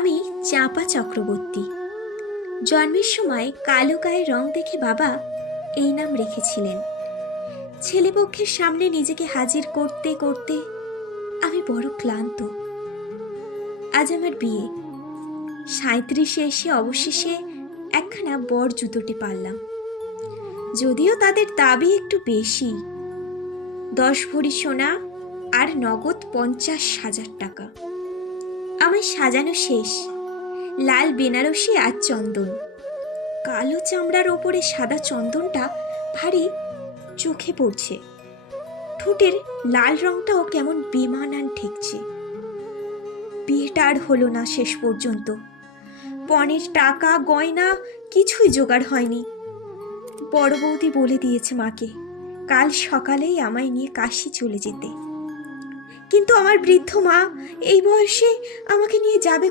আমি চাঁপা চক্রবর্তী। জন্মের সময় কালো গায়ের রং দেখে বাবা এই নাম রেখেছিলেন। ছেলেপক্ষের সামনে নিজেকে হাজির করতে করতে আমি বড় ক্লান্ত। আজ আমার বিয়ে। 37-এ এসে অবশেষে একখানা বর জুতোটি পারলাম। যদিও তাদের দাবি একটু বেশি, 10 ভরি সোনা আর নগদ 50,000 টাকা। আমার সাজানো শেষ। লাল বেনারসি আর চন্দন, কালো চামড়ার ওপরে সাদা চন্দনটা ভারী চোখে পড়ছে। ঠোঁটের লাল রংটাও কেমন বেমানান ঠেকছে। বিয়েটা আর হলো না শেষ পর্যন্ত। পণের টাকা গয়না কিছুই জোগাড় হয়নি। বড় বৌদি বলে দিয়েছে মাকে কাল সকালেই আমায় নিয়ে কাশি চলে যেতে। কিন্তু আমার বৃদ্ধ মা এই বয়সে আমাকে নিয়ে যাবে